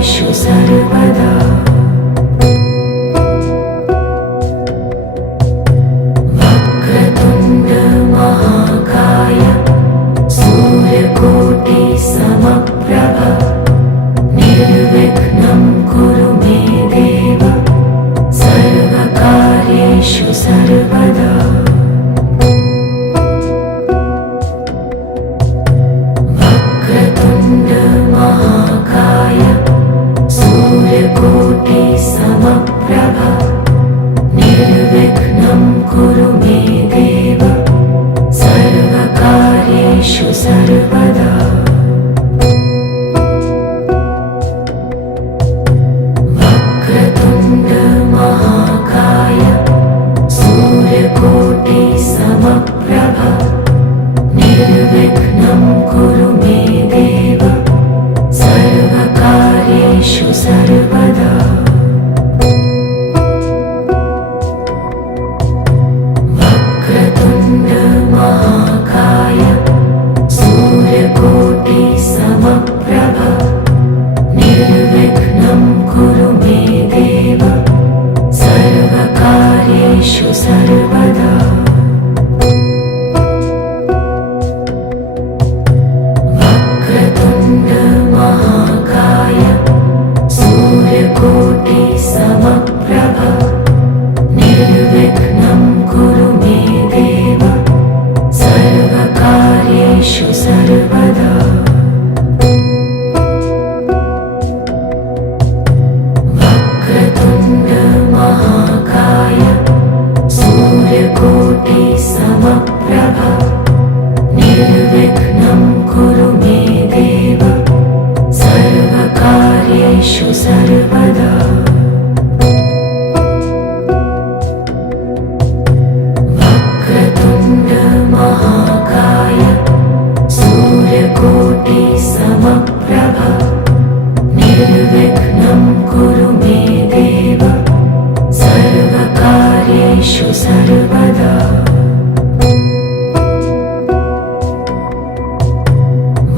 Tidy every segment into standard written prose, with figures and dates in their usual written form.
सर्वकार्येषु सर्वदा वक्रतुण्ड महाकाय सूर्यकोटि समप्रभ निर्विघ्नं कुरु मे देव सर्वकार्येषु सर्वदा वक्रतुण्ड महाकाय सूर्यकोटि समप्रभ निर्विघ्नं कुरु मे देव सर्वकार्येषु सर्वदा वक्रतुण्ड महाकाय सूर्यकोटि समप्रभ निर्विघ्नं कुरु मे देव सर्वकार्येषु सर्वदा वक्रतुण्ड महाकाय सूर्यकोटि समप्रभ निर्विघ्नं कुरु मे देव सर्वकार्येषु सर्वदा वक्रतुण्ड महाकाय सूर्यकोटि समप्रभ निर्विघ्नं कुरु मे देव सर्वकार्येषु सर्वदा वक्रतुण्ड महाकाय सूर्यकोटि समप्रभ निर्विघ्नं कुरु मे देव सर्वकार्येषु सर्वदा वक्रतुण्ड महाकाय सूर्यकोटि समप्रभ निर्विघ्नं कुरु मे देव सर्वकार्येषु सर्वदा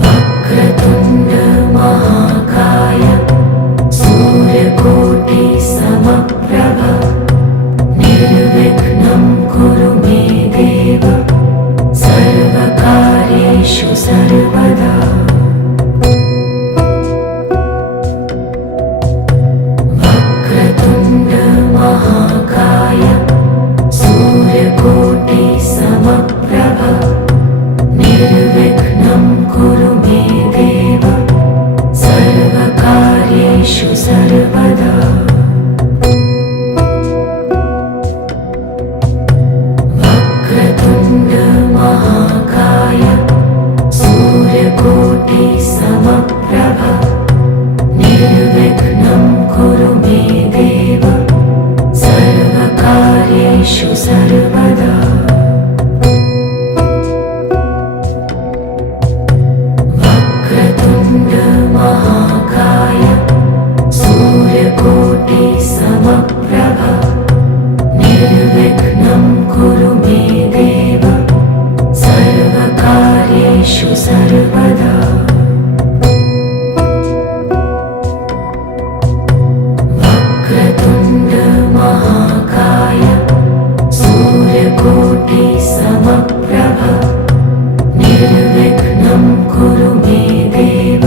वक्रतुण्ड महाकाय सूर्यकोटि समप्रभ निर्विघ्नं कुरु मे देव सर्वकार्येषु सर्वदा वक्रतुण्ड महाकाय सूर्यकोटि समप्रभ निर्विघ्नं कुरु मे देव सर्वकार्येषु सर्वदा वक्रतुण्ड महाकाय सूर्यकोटि समप्रभ निर्विघ्नं कुरु मे देव सर्वकार्येषु सर्वदा वक्रतुण्ड महाकाय सूर्यकोटि समप्रभ निर्विघ्नं कुरु मे देव सर्वकार्येषु सर्वदा वक्रतुण्ड महाकाय सूर्यकोटि समप्रभ निर्विघ्नं कुरु मे देव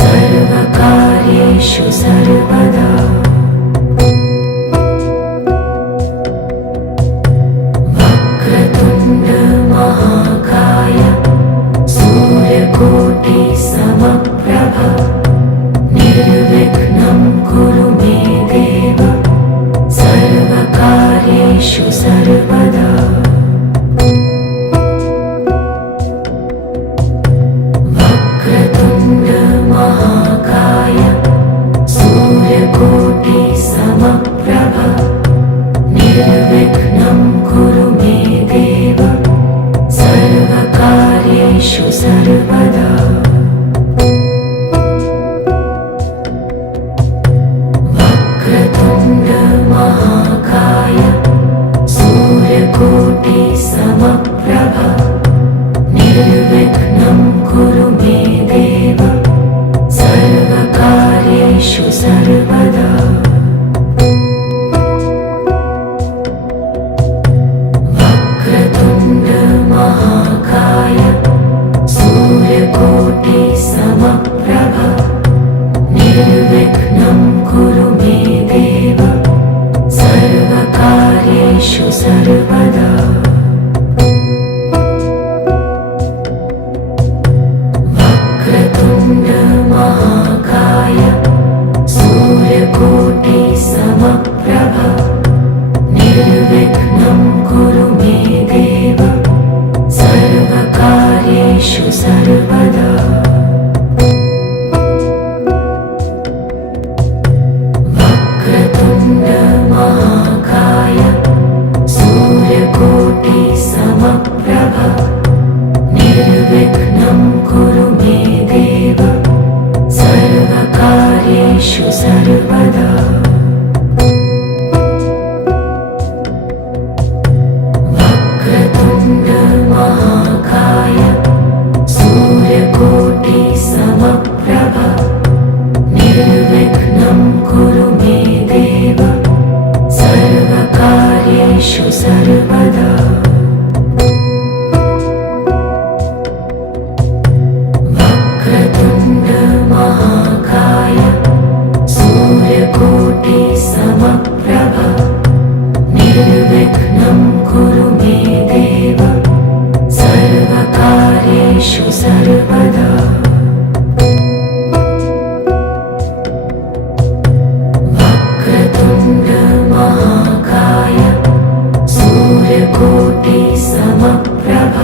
सर्वकार्येषु सर्वदा वक्रतुण्ड महाकाय सूर्यकोटि समप्रभ निर्विघ्नं कुरु मे देव सर्वकार्येषु सर्वदा वक्रतुण्ड महाकाय सूर्यकोटि सर्वकार्येषु सर्वदा वक्रतुण्ड महाकाय सूर्यकोटि समप्रभ निर्विघ्नं कुरु मे देव सर्वकार्येषु सर्वदा वक्रतुण्ड महाकाय सूर्यकोटि समप्रभ निर्विघ्नं कुरु मे देव सर्वकार्येषु सर्वदा वक्रतुण्ड महाकाय सूर्यकोटि समप्रभ निर्विघ्नं कुरु मे देव सर्वकार्येषु सर्वदा वक्रतुण्ड महाकाय सूर्यकोटि समप्रभ निर्विघ्नं कुरु मे देव सर्वकार्येषु सर्वदा वक्रतुण्ड महाकाय सूर्यकोटि समप्रभ निर्विघ्नं कुरु मे देव सर्वकार्येषु सर्वदा वक्रतुण्ड महाकाय सूर्यकोटि समप्रभ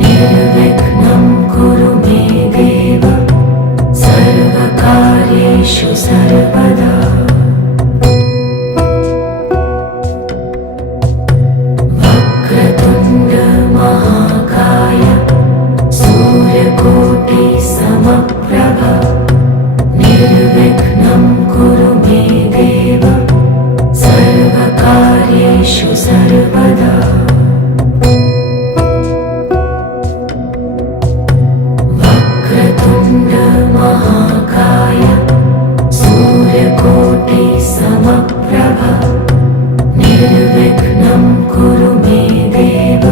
निर्विघ्नं कुरु मे देव सर्वकार्येषु सर्वदा वक्रतुण्ड महाकाय सूर्यकोटि समप्रभ निर्विघ्नं कुरु मे देव सर्वकार्येषु सर्वदा वक्रतुण्ड महाकाय सूर्यकोटि समप्रभ निर्विघ्नं कुरु मे देव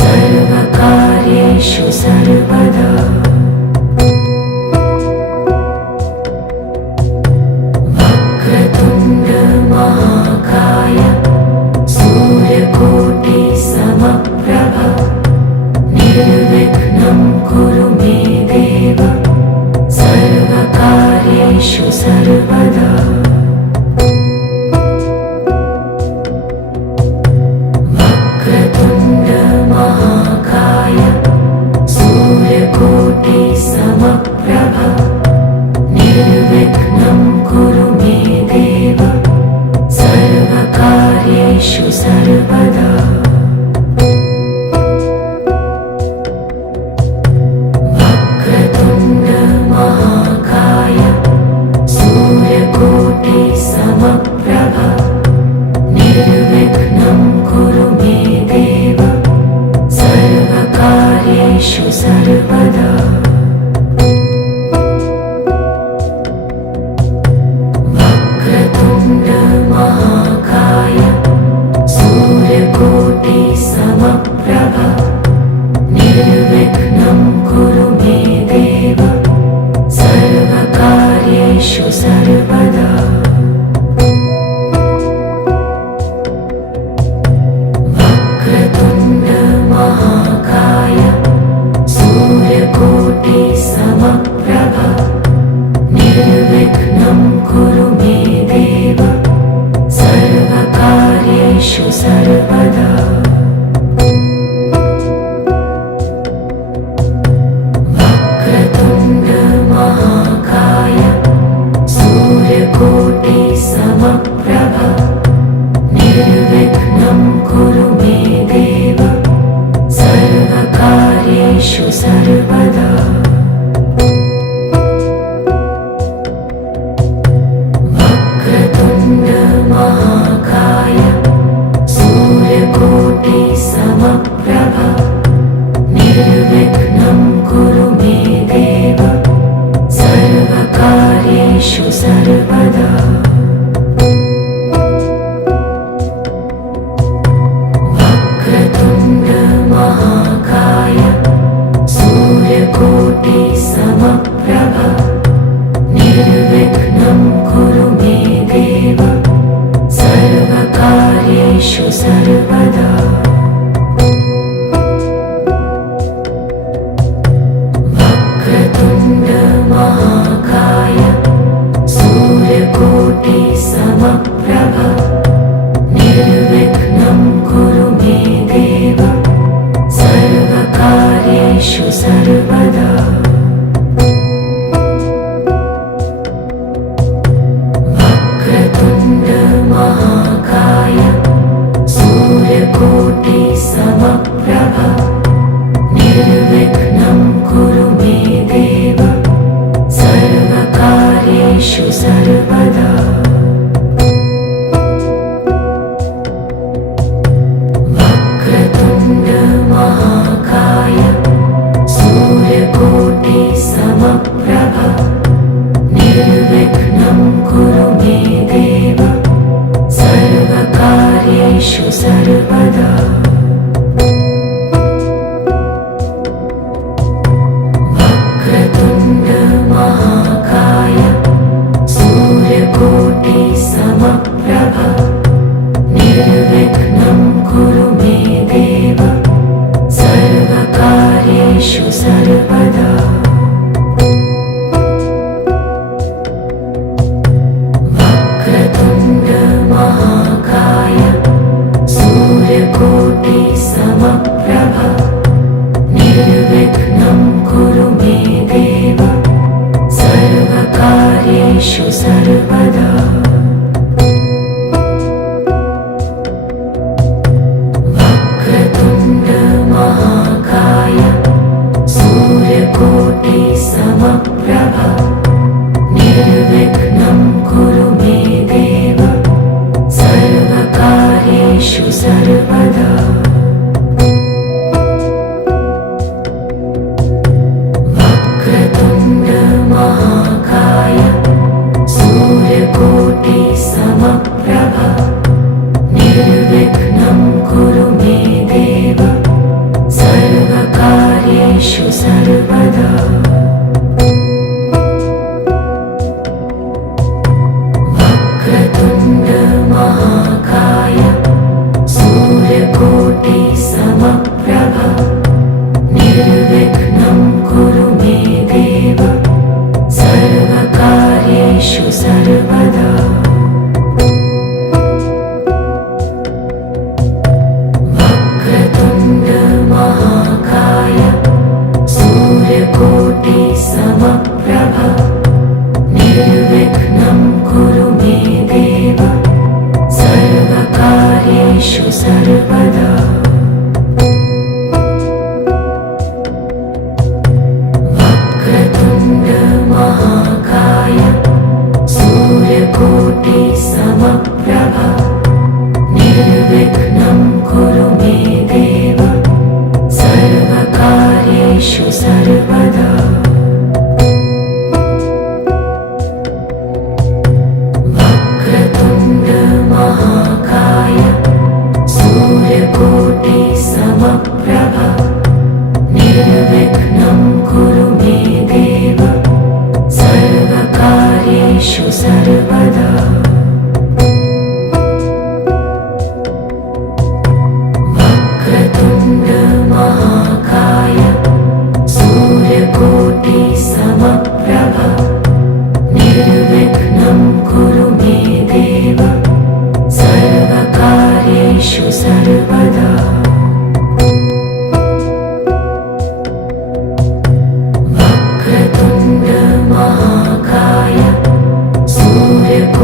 सर्वकार्येषु सर्वदा वक्रतुण्ड महाकाय सूर्यकोटि समप्रभ निर्विघ्नं कुरु मे देव सर्वकार्येषु सर्वदा वक्रतुण्ड महाकाय सूर्यकोटि समप्रभ निर्विघ्नं कुरु मे देव सर्वकार्येषु सर्वदा वक्रतुण्ड महाकाय सूर्यकोटि समप्रभ निर्विघ्नं कुरु मे देव सर्वकार्येषु सर्वदा वक्रतुण्ड महाकाय सूर्यकोटि समप्रभ निर्विघ्नं कुरु मे देव सर्वकार्येषु सर्वदा वक्रतुण्ड महाकाय सूर्यकोटि समप्रभ निर्विघ्नं कुरु मे देव सर्वकार्येषु सर्वदा वक्रतुण्ड महाकाय सूर्यकोटि सर्वकार्येषु सर्वदा वक्रतुण्ड महाकाय सूर्यकोटि समप्रभ निर्विघ्नं कुरु मे देव सर्वकार्येषु सर्वदा वक्रतुण्ड महाकाय सूर्यकोटि समप्रभ निर्विघ्नं कुरु मे देव सर्वकार्येषु सर्वदा वक्रतुण्ड महाकाय सूर्यकोटि समप्रभ निर्विघ्नं कुरु मे देव सर्वकार्येषु सर्वदा वक्रतुण्ड महाकाय सूर्यकोटि समप्रभ निर्विघ्नं कुरु मे देव सर्वकार्येषु सर्वदा वक्रतुण्ड महाकाय सूर्यकोटि समप्रभ निर्विघ्नं कुरु मे देव सर्वकार्येषु सर्वदा वक्रतुण्ड महाकाय सूर्यकोटि समप्रभ निर्विघ्नं कुरु मे देव सर्वकार्येषु सर्वदा वक्रतुण्ड महाकाय सूर्यकोटि समप्रभ निर्विघ्नं कुरु मे देव सर्वकार्येषु सर्वदा वक्रतुण्ड महाकाय सूर्यकोटि समप्रभ निर्विघ्नं कुरु मे देव सर्वकार्येषु सर्वदा वक्रतुण्ड महाकाय सूर्यकोटि समप्रभ निर्विघ्नं कुरु मे देव सर्वकार्येषु सर्वदा वक्रतुण्ड महाकाय सूर्यकोटि समप्रभ निर्विघ्नं कुरु मे देव सर्वकार्येषु सर्वदा वक्रतुण्ड महाकाय सूर्यकोटि समप्रभ निर्विघ्नं कुरु मे देव सर्वकार्येषु सर्वदा वक्रतुण्ड महाकाय सूर्यकोटि समप्रभ निर्विघ्नं कुरु मे देव सर्वकार्येषु सर्वदा वक्रतुण्ड महाकाय सूर्यकोटि समप्रभ निर्विघ्नं कुरु मे देव सर्वकार्येषु सर्वदा वक्रतुण्ड महाकाय सूर्यकोटि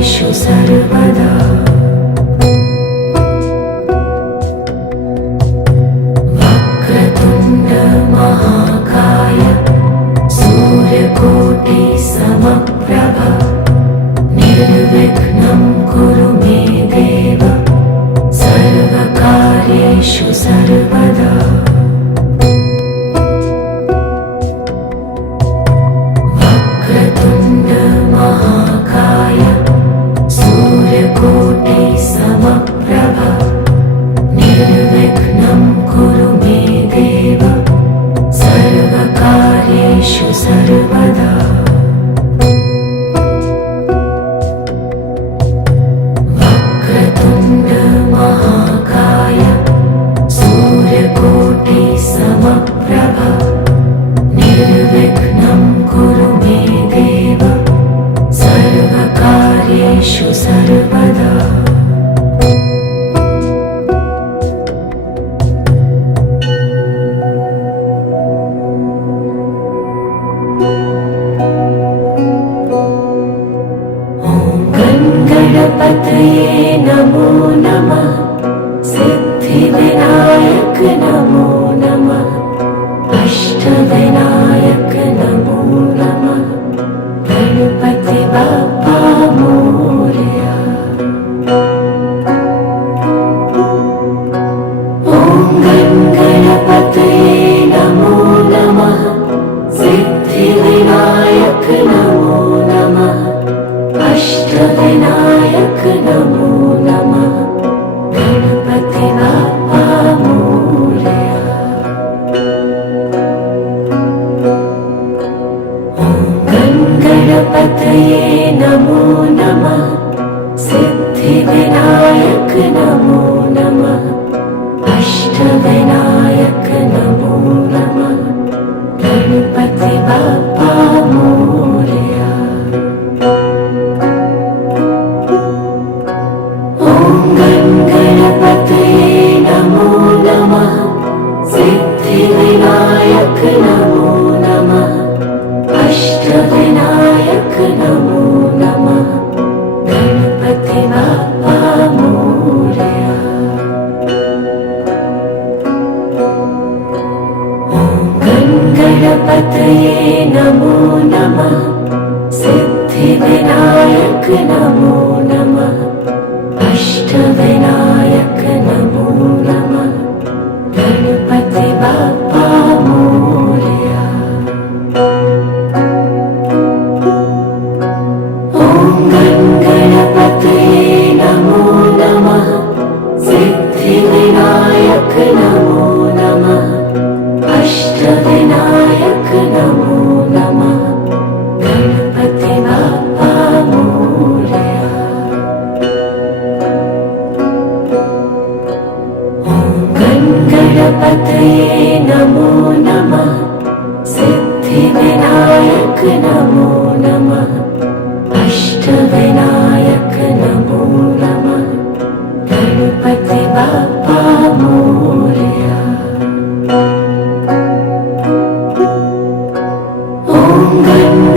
सर्वकार्येषु सर्वदा वक्रतुण्ड महाकाय सूर्यकोटि समप्रभ निर्विघ्नं कुरु मे देव सर्वकार्येषु सर्वदा वक्रतुण्ड महाकाय सूर्यकोटि समप्रभ निर्विघ्नं कुरु मे देव सर्वकार्येषु सर्वदा वक्रतुण्ड महाकाय सूर्यकोटि समप्रभ निर्विघ्नं कुरु मे देव सर्वकार्येषु सर्वदा गणपतये नमो नमः सिद्धिविनायक नमो नमः अष्टविनायक नमो नमः गणपति बाप्पा मोरया ॐ गणपतये नमो नमः सिद्धिविनायक नमो नमः अष्टविनायक नमो नमः गणपति बाप्पा मोरया ॐ गणपतये नमो नमः सिद्धिविनायक नमो नमः अष्टविनायक नमो नमः गणपति बाप्पा मोरया गणपतये नमो नमः सिद्धिविनायक नमो नमः अष्टविनायक नमो नमः गणपति बाप्पा मोरया ॐ गणपतये नमो नमः सिद्धिविनायक नमो नमः अष्टविनायक नमो नमः गणपति बाप्पा मोरया ॐ गणपतये नमो नमः सिद्धिविनायक नमो नमः अष्टविनायक नमो नमः गणपति बाप्पा मोरया गणपतये नमो नमः सिद्धिविनायक नमो नमः अष्टविनायक नमो नमः गणपति बाप्पा मोरया ॐ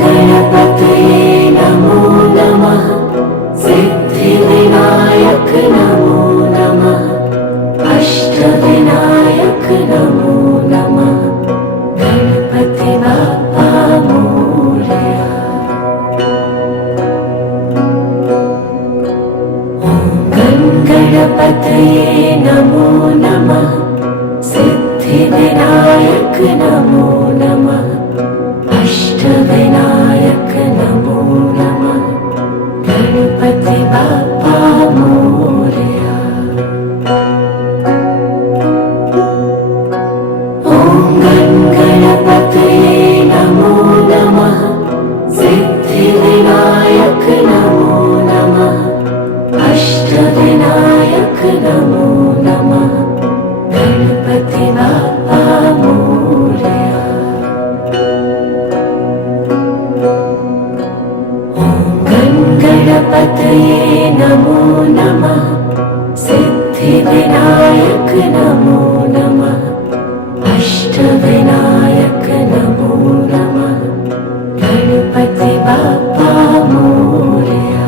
गणपतये नमो नमः सिद्धिविनायक नमो नमः अष्टविनायक नमो नमः गणपति बाप्पा मोरया ॐ गणपतये नमो नमः सिद्धिविनायक नमो नमः अष्टविनायक नमो नमः गणपति बाप्पा मोरया ॐ गणपतये नमो नमः सिद्धिविनायक नमो नमः अष्टविनायक नमो नमः गणपति बाप्पा मोरया ॐ गणपतये नमो नमः सिद्धिविनायक नमो नमः अष्टविनायक नमो नमः गणपति बाप्पा मोरया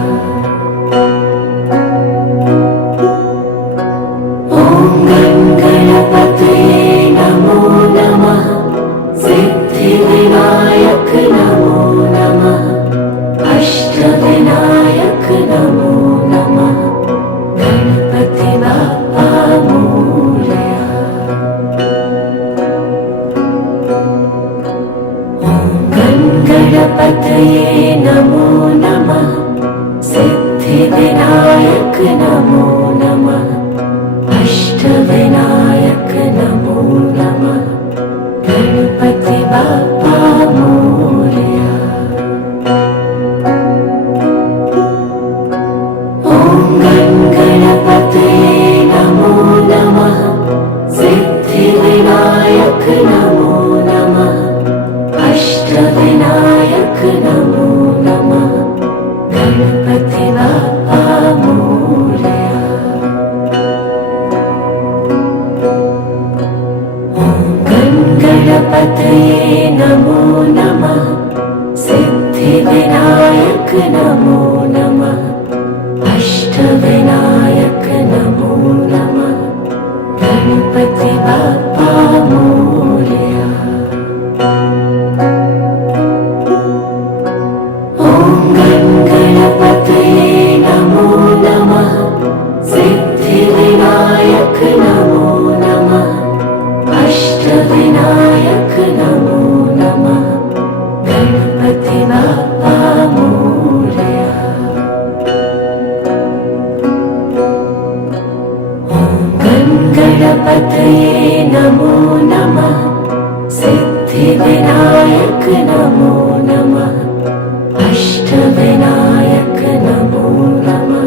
सिद्धिविनायक नमो नमः अष्टविनायक नमो नमः गणपति बाप्पा मोरया। ॐ गणपतये नमो नमः सिद्धिविनायक नमो नमः अष्टविनायक नमो नमः गणपति बाप्पा मोरया। गणपतये नमो नमः सिद्धिविनायक नमो नमः अष्टविनायक नमो नमः गणपति बाप्पा मोरया। ॐ गणपतये नमो नमः सिद्धिविनायक नमो नमः अष्टविनायक नमो नमः गणपति बाप्पा मोरया। ॐ गणपतये नमो नमः सिद्धिविनायक नमो नमः अष्टविनायक नमो नमः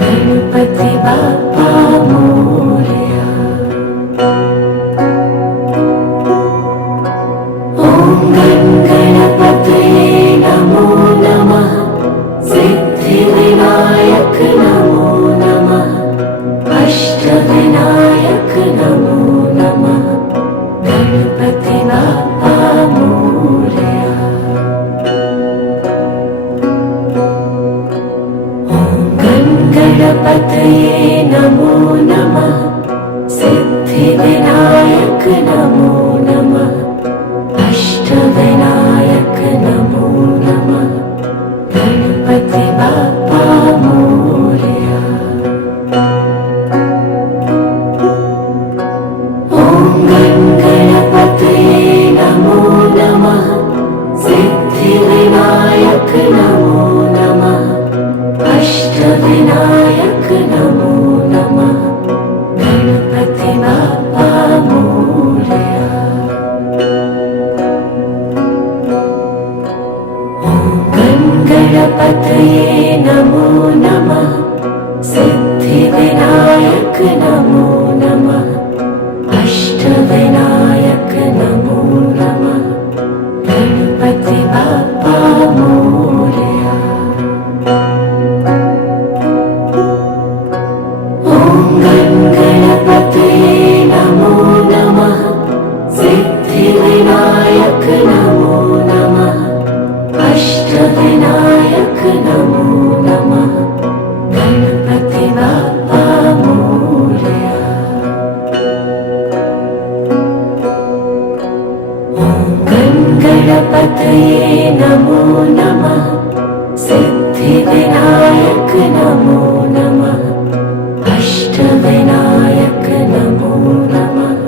गणपति बाप्पा मोरया। ॐ गणपतये नमो नमः सिद्धिविनायक नमो नमः अष्टविनायक नमो नमः गणपति बाप्पा मोरया। ॐ गणपतये नमो नमः सिद्धिविनायक नमो नमः अष्टविनायक नमो नमः गणपति बाप्पा मोरया। ॐ गणपतये नमो नमः सिद्धिविनायक नमो नमः अष्टविनायक नमो नमः गणपति बाप्पा मोरया। ॐ गणपतये नमो नमः सिद्धिविनायक नमो नमः अष्टविनायक नमो नमः गणपति बाप्पा मोरया। ॐ गणपतये नमो नमः सिद्धिविनायक नमो नमः अष्टविनायक नमो नमः गणपति बाप्पा मोरया। ॐ गणपतये नमो नमः सिद्धिविनायक नमो नमः अष्टविनायक नमो नमः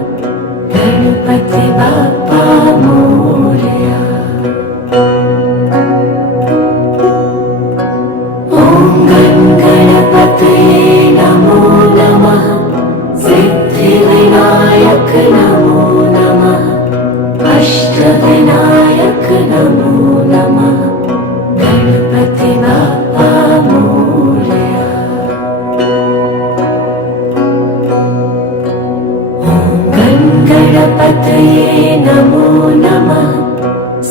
गणपति बाप्पा मोरया। ॐ गणपतये नमो नमः सिद्धिविनायक नमो नमः अष्टविनायक नमो नमः गणपति बाप्पा मोरया। ॐ गणपतये नमो नमः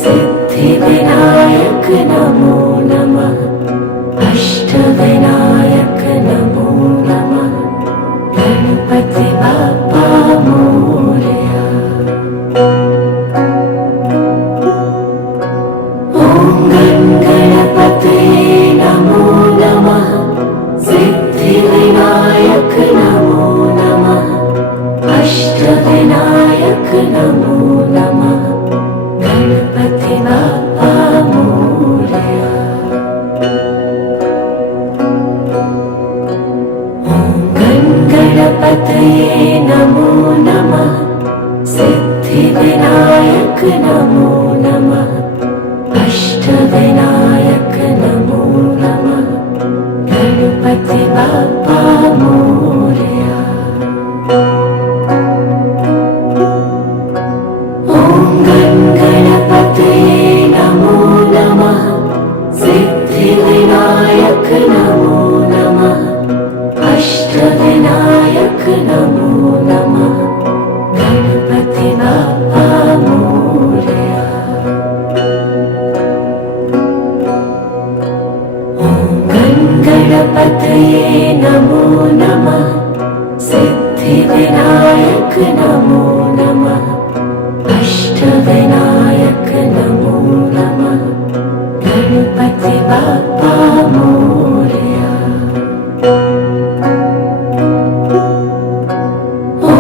सिद्धिविनायक नमो नमः अष्टविनायक नमो नमः गणपति बाप्पा मोरया। ॐ गणपतये नमो नमः सिद्धिविनायक नमो नमः अष्टविनायक नमो नमः गणपति बाप्पा मोरया। ॐ गणपतये नमो नमः सिद्धिविनायक नमो नमः अष्टविनायक नमो नमः गणपति बाप्पा गणपतये नमो नमः। सिद्धिविनायक नमो नमः। अष्टविनायक नमो नमः। गणपति बाप्पा मोरया। ॐ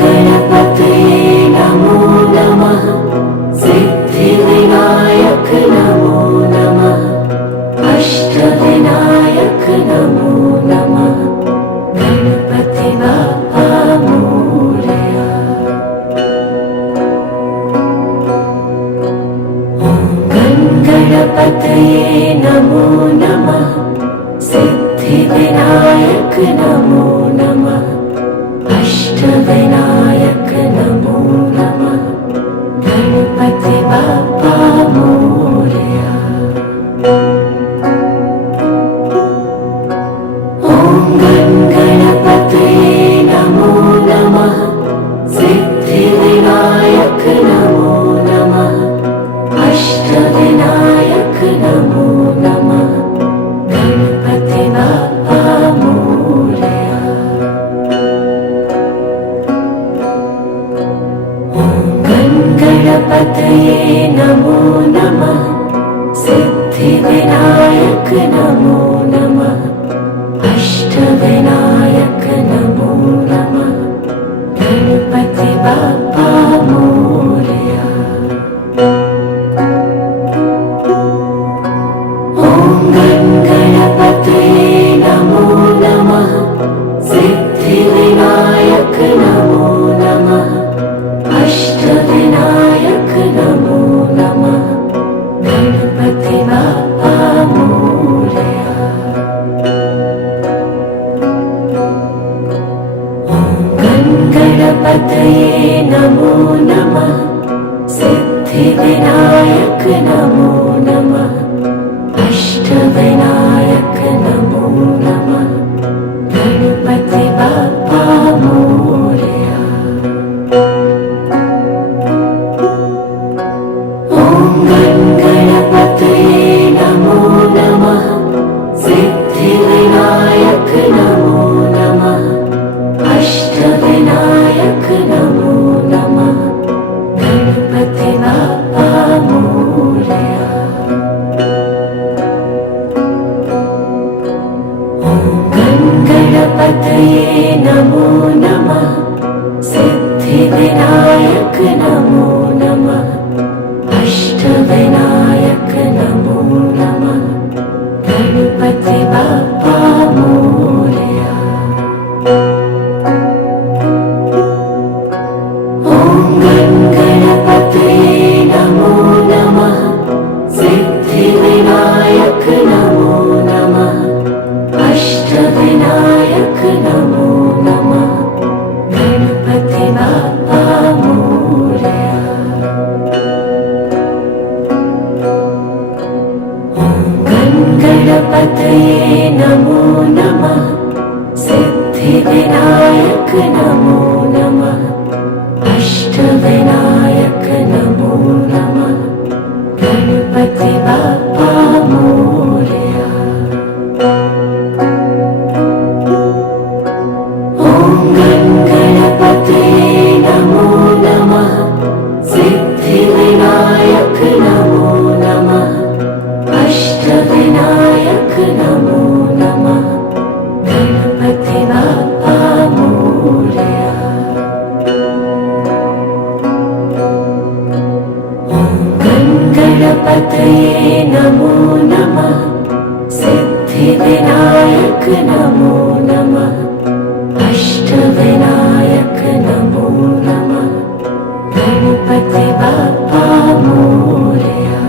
गणपतये नमो नमः। सिद्धिविनायक नमो नमः। अष्टविनायक नमो नमः। गणपति बाप्पा मोरया। ॐ गणपतये नमो नमः। सिद्धिविनायक नमो नमः। अष्टविनायक नमो नमः। गणपति बाप्पा मोरया। ॐ गणपतये नमो नमः। सिद्धिविनायक नमो नमः। अष्टविनायक नमो नमः। गणपति बाप्पा मोरया। ॐ गणपतये नमो नमः। सिद्धिविनायक नमो नमः। अष्टविनायक नमो नमः। गणपति बाप्पा मोरया। ॐ गणपतये नमो नमः। सिद्धिविनायक नमो नमः। अष्टविनायक नमो नमः। गणपति बाप्पा मोरया। ॐ गणपतये नमो नमः। सिद्धिविनायक नमो नमः। अष्टविनायक नमो नमः। गणपति बाप्पा मोरया। ॐ गणपतये नमो नमः। सिद्धिविनायक नमो नमः। अष्टविनायक नमो नमः। गणपति बाप्पा मोरया। ॐ गणपतये नमो नमः। सिद्धिविनायक नमो नमः। अष्टविनायक नमो नमः। गणपति बाप्पा मोरया। ॐ गणपतये नमो नमः। सिद्धिविनायक नमो नमः। अष्टविनायक नमो नमः। गणपति बाप्पा मोरया। ॐ गणपतये नमो नमः। सिद्धिविनायक नमो नमः। अष्टविनायक नमो नमः। गणपति बाप्पा मोरया। ॐ गणपतये नमो नमः। सिद्धिविनायक नमो नमः। अष्टविनायक नमो नमः। गणपति बाप्पा मोरया। ॐ गणपतये नमो नमः। सिद्धिविनायक नमो नमः। अष्टविनायक नमो नमः। गणपति बाप्पा मोरया।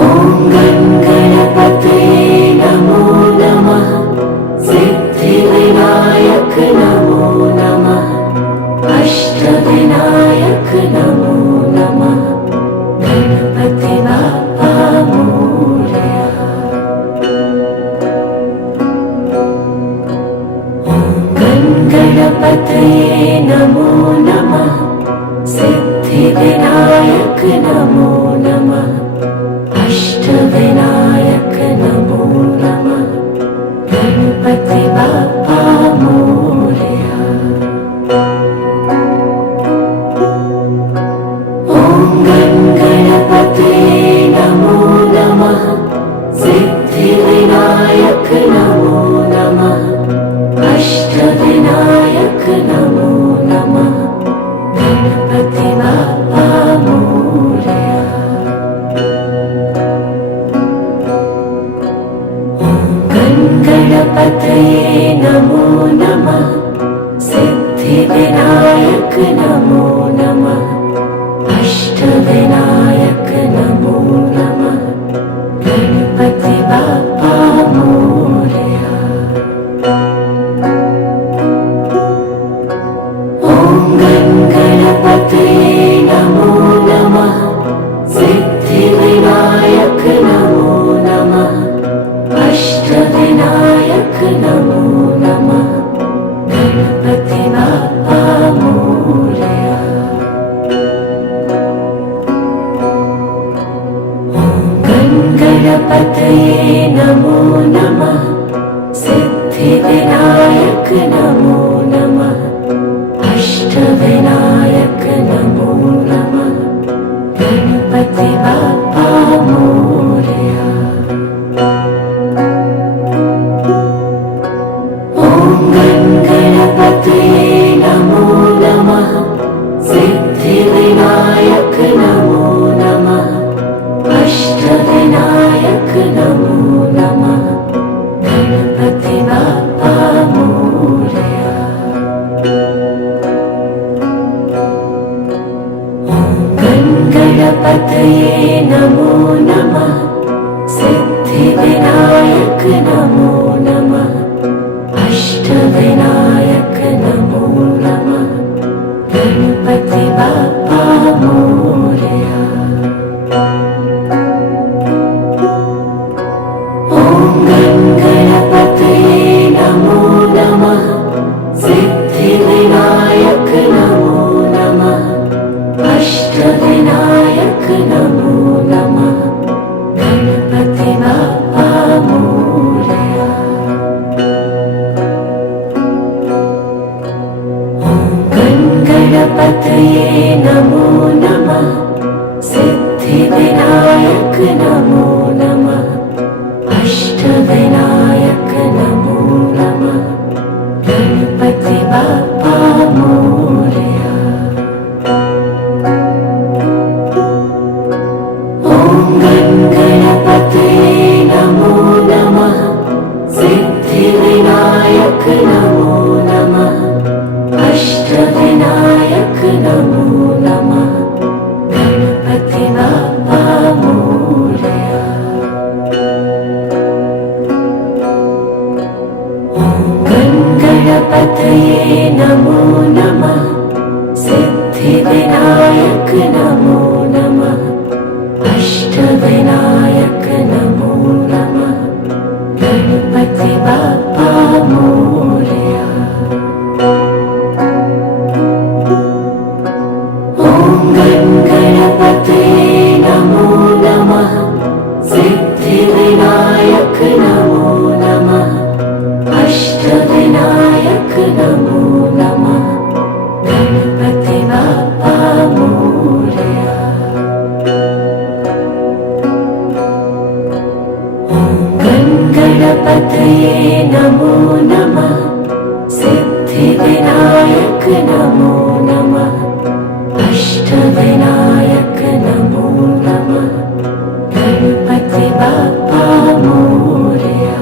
ॐ गणपतये नमो नमः। सिद्धिविनायक नमो नमः। अष्टविनायक नमो नमः। गणपति बाप्पा मोरया। ॐ गणपतये नमो नमः। सिद्धिविनायक नमो नमः। अष्टविनायक नमो नमः। गणपति बाप्पा मोरया। ॐ गणपतये नमो नमः। सिद्धिविनायक नमो नमः। अष्टविनायक नमो नमः। गणपति बाप्पा मोरया। गणपतये नमो नमः। सिद्धिविनायक नमो नमः। अष्टविनायक नमो नमः। गणपति बाप्पा मोरया। ॐ गणपतये नमो नमः। सिद्धिविनायक नमो नमः। अष्टविनायक नमो नमः। गणपति बाप्पा मोरया। ॐ गणपतये नमो नमः। सिद्धिविनायक नमो नमः। अष्टविनायक नमो नमः। गणपति बाप्पा मोरया। ॐ गणपतये नमो नमः। सिद्धिविनायक नमो नमः। अष्टविनायक नमो नमः। गणपति बाप्पा मोरया। ॐ गणपतये नमो नमः। सिद्धिविनायक नमो नमः। अष्टविनायक नमो नमः। गणपति बाप्पा मोरया। ॐ गणपतये नमो नमः। सिद्धिविनायक नमो नमः। अष्टविनायक नमो नमः। गणपति बाप्पा मोरया। ॐ गणपतये नमो नमः। सिद्धिविनायक नमो नमः। अष्टविनायक नमो नमः। गणपति बाप्पा मोरया। ॐ गणपतये नमो नमः। सिद्धिविनायक नमो नमः। अष्टविनायक नमो नमः। गणपति बाप्पा मोरया। ॐ गणपतये नमो नमः। सिद्धिविनायक नमो नमः। अष्टविनायक नमो नमः। गणपति बाप्पा मोरया। ॐ गणपतये नमो नमः। सिद्धिविनायक नमो नमः। अष्टविनायक नमो नमः। गणपति बाप्पा मोरया। ॐ गणपतये नमो नमः। सिद्धिविनायक नमो नमः। अष्टविनायक नमो नमः। गणपति बाप्पा मोरया।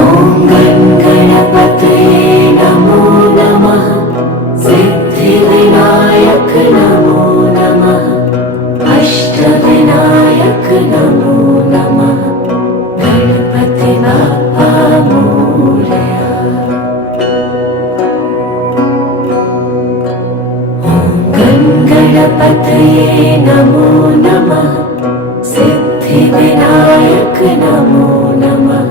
ॐ गणपतये नमो नमः। सिद्धिविनायक नमो नमः। अष्टविनायक नमो नमः। गणपति बाप्पा मोरया। ॐ गणपतये नमो नमः। सिद्धिविनायक नमो नमः।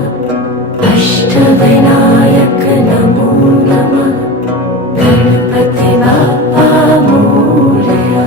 अष्टविनायक नमो नमः। गणपति बाप्पा मोरया।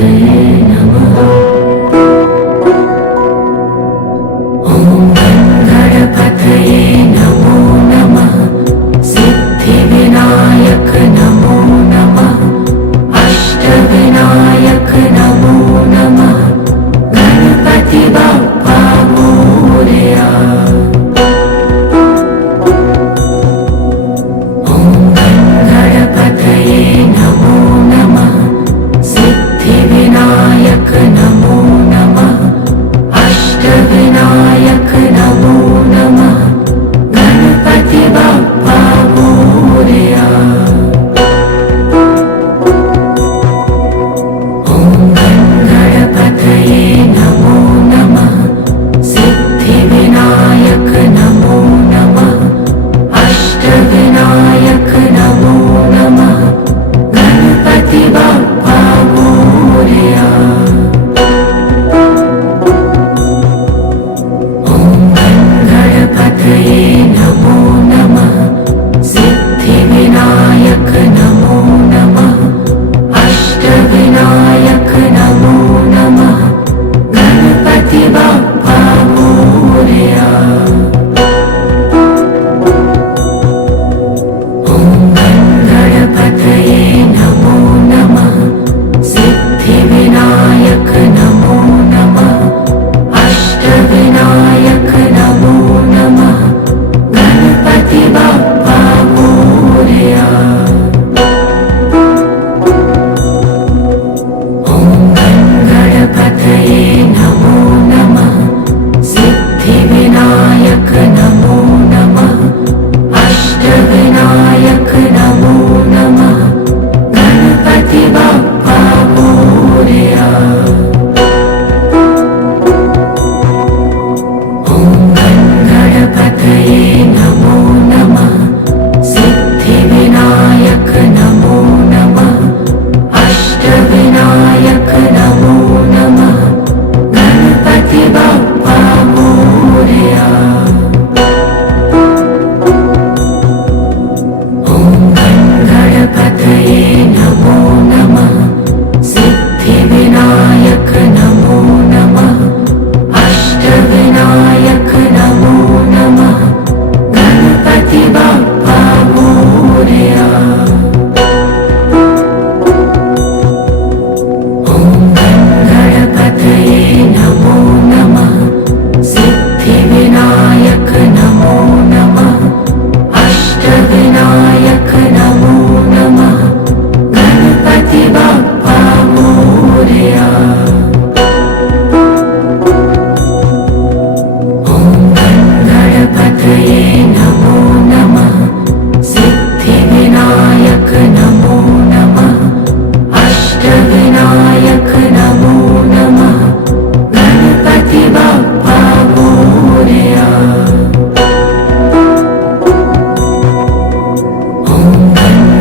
गणपतये नमः। ॐ गणपतये नमो नमः। सिद्धिविनायक नमो नमः। अष्टविनायक नमो नमः। गणपति बाप्पा मोरया। ॐ गणपतये नमो नमः। सिद्धिविनायक नमो नमः। अष्टविनायक नमो नमः। गणपति बाप्पा मोरया। ॐ गणपतये नमो नमः। सिद्धिविनायक नमो नमः। अष्टविनायक नमो नमः। गणपति बाप्पा मोरया। ॐ गणपतये नमो नमः। सिद्धिविनायक नमो नमः। अष्टविनायक नमो नमः। गणपति बाप्पा मोरया। ॐ गणपतये नमो नमः। सिद्धिविनायक नमो नमः। अष्टविनायक नमो नमः। गणपति बाप्पा मोरया। ॐ गणपतये नमो नमः। सिद्धिविनायक नमो नमः। अष्टविनायक नमो नमः। गणपति बाप्पा मोरया। ॐ गणपतये नमो नमः। सिद्धिविनायक नमो नमः। अष्टविनायक नमो नमः। गणपति बाप्पा मोरया। ॐ गणपतये नमो नमः। सिद्धिविनायक नमो नमः। अष्टविनायक नमो नमः। गणपति बाप्पा मोरया। ॐ गणपतये नमो नमः। सिद्धिविनायक नमो नमः। अष्टविनायक नमो नमः। गणपति बाप्पा मोरया। ॐ गणपतये नमो नमः। सिद्धिविनायक नमो नमः। अष्टविनायक नमो नमः। गणपति बाप्पा मोरया। ॐ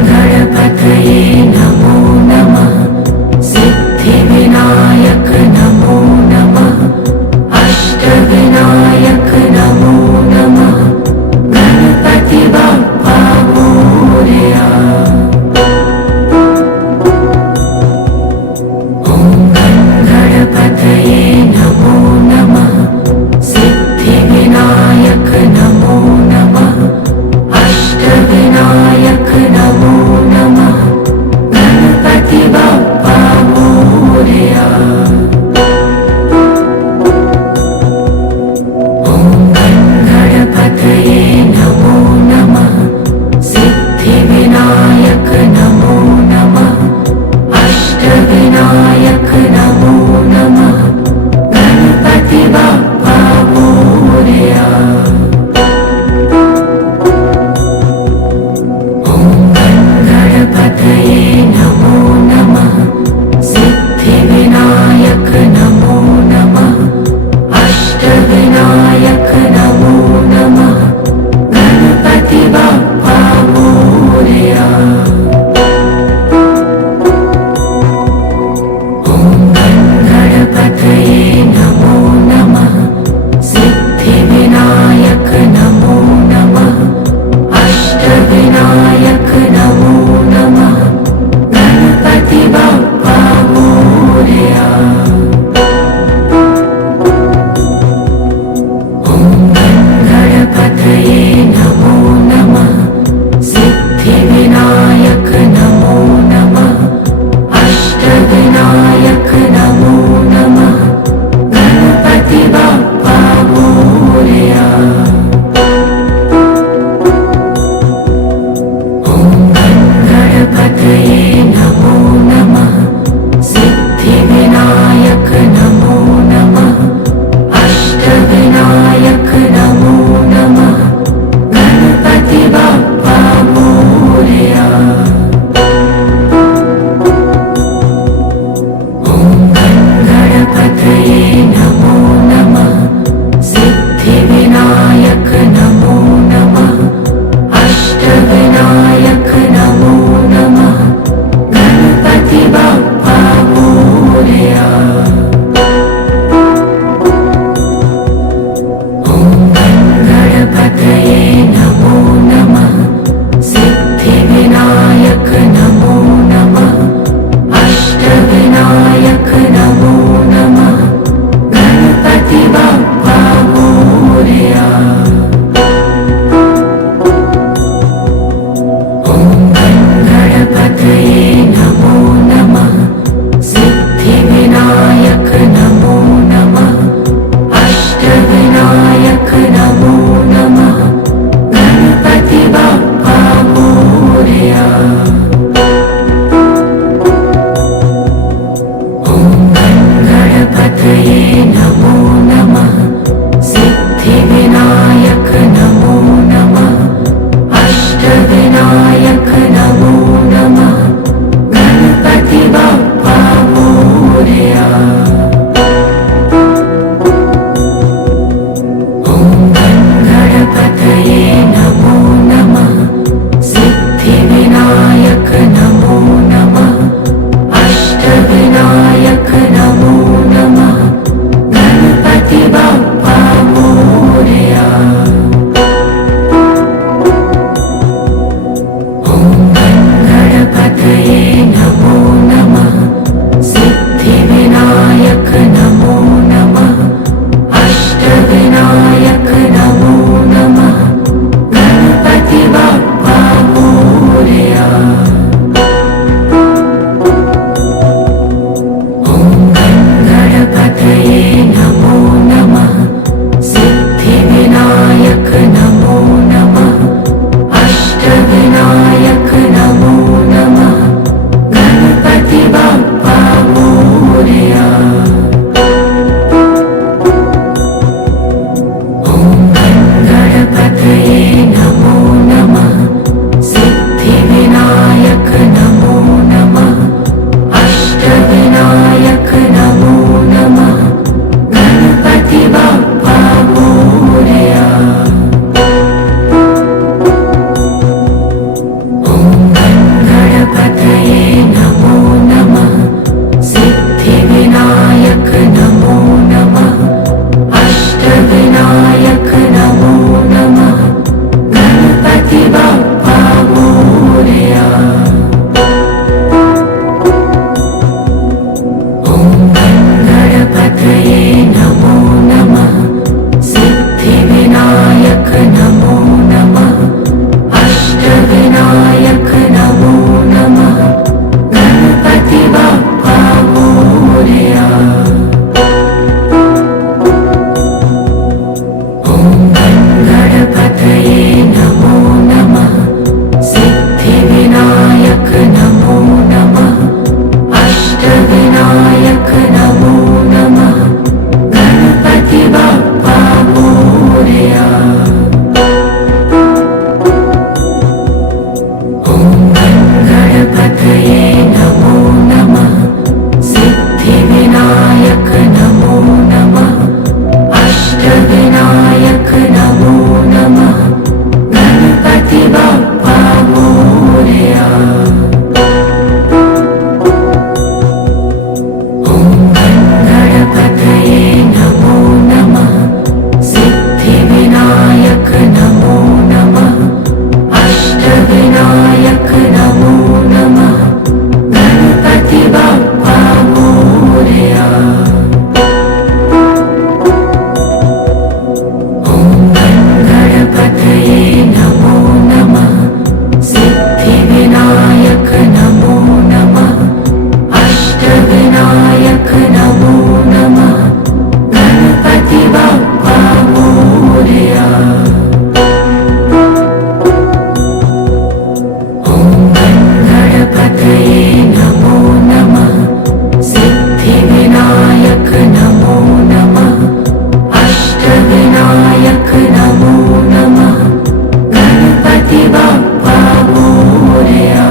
गणपतये नमो नमः। सिद्धिविनायक नमो नमः। अष्टविनायक नमो नमः। गणपति बाप्पा मोरया। ॐ गणपतये नमो नमः। सिद्धिविनायक नमो नमः। अष्टविनायक नमो नमः। गणपति बाप्पा मोरया। ॐ गणपतये नमो नमः। सिद्धिविनायक नमो नमः। अष्टविनायक नमो नमः। गणपति बाप्पा मोरया। ॐ गणपतये नमो नमः। सिद्धिविनायक नमो नमः। अष्टविनायक नमो नमः। गणपति बाप्पा मोरया। ॐ अष्टविनायक नमो नमः गणपति बाप्पा मोरया। ॐ गणपतये नमो नमः सिद्धिविनायक नमो नमः अष्टविनायक नमो नमः गणपति बाप्पा मोरया। गणपतये नमो नमः सिद्धिविनायक नमो नमः अष्टविनायक नमो नमः गणपति बाप्पा मोरया। ॐ गणपतये नमो नमः सिद्धिविनायक नमो नमः अष्टविनायक नमो नमः गणपति बाप्पा मोरया। ॐ गणपतये नमो नमः सिद्धिविनायक नमो नमः अष्टविनायक नमो नमः गणपति बाप्पा मोरया।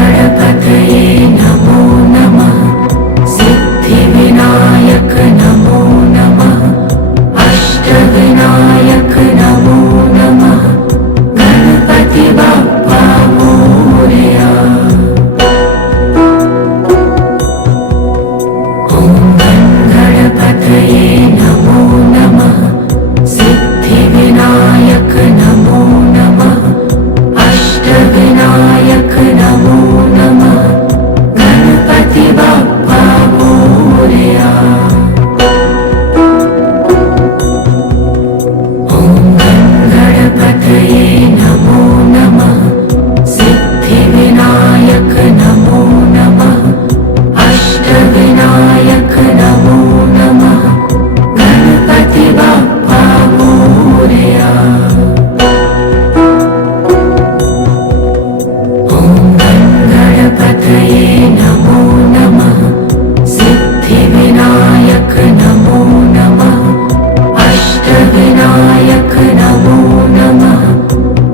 गणपतये नमो नमः सिद्धिविनायक नमो नमः अष्टविनायक नमो नमः गणपति बाप्पा मोरया। ॐ गणपतये नमो नमः सिद्धिविनायक नमो नमः अष्टविनायक नमो नमः गणपति बाप्पा मोरया। ॐ गणपतये नमो नमः सिद्धिविनायक नमो नमः अष्टविनायक नमो नमः गणपति बाप्पा मोरया। गणपतये नमो नमः सिद्धिविनायक नमो नमः अष्टविनायक नमो नमः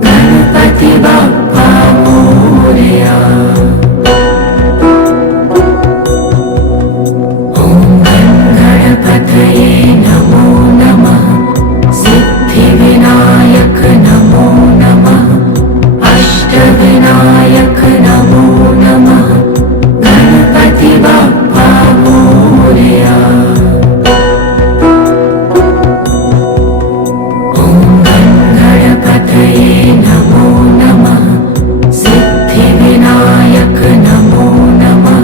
गणपति बाप्पा मोरया। ॐ गणपतये नमो नमः सिद्धिविनायक नमो नमः अष्टविनायक नमो नमः गणपति बाप्पा मोरया। ॐ गणपतये नमो नमः सिद्धिविनायक नमो नमः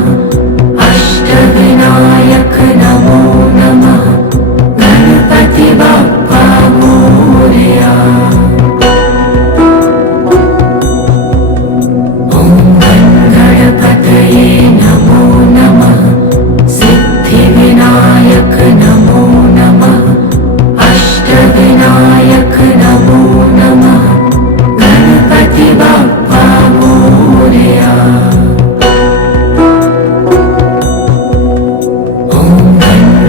अष्टविनायक नमो नमः गणपति बाप्पा मोरया। गणपतये नमो नमः सिद्धिविनायक नमो नमः अष्टविनायक नमो नमः गणपति बाप्पा मोरया। ॐ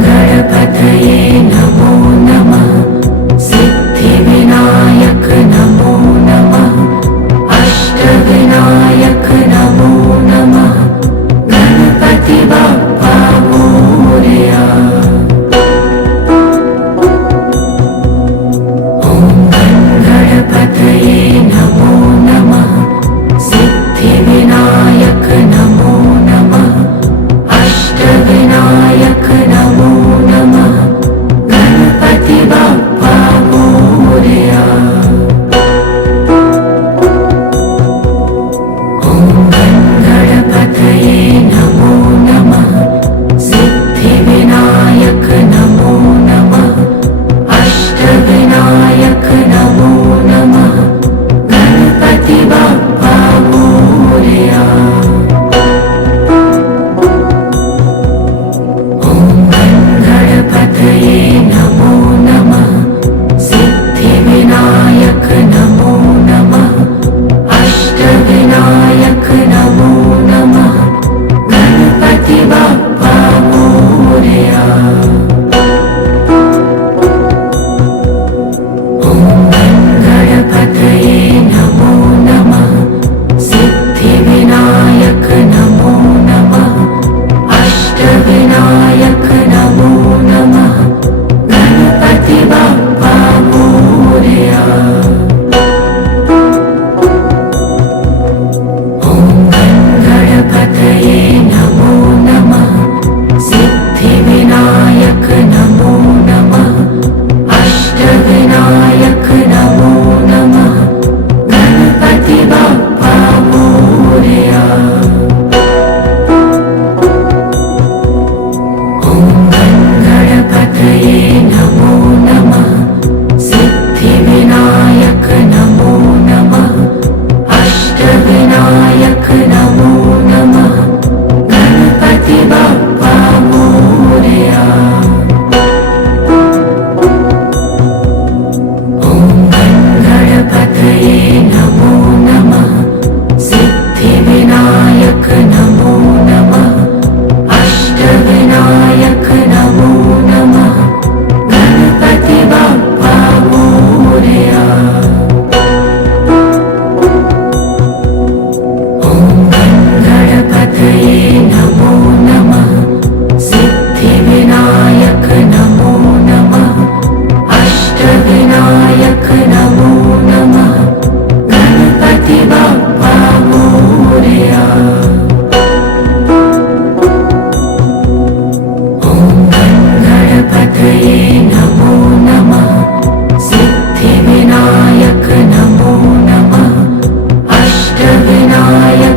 गणपतये नमो नमः सिद्धिविनायक नमो नमः अष्टविनायक नमो नमः गणपति बाप्पा मोरया। ॐ गणपतये नमो नमः सिद्धिविनायक नमो नमः अष्टविनायक नमो नमः गणपति बाप्पा मोरया। ॐ सिद्धिविनायक नमो नमः गणपति बाप्पा मोरया। ॐ गणपतये नमो नमः सिद्धिविनायक नमो नमः अष्टविनायक नमो नमः गणपति बाप्पा मोरया। गणपतये नमो नमः सिद्धिविनायक नमो नमः अष्टविनायक नमो नमः गणपति बाप्पा मोरया। ॐ गणपतये नमो नमः सिद्धिविनायक नमो नमः अष्टविनायक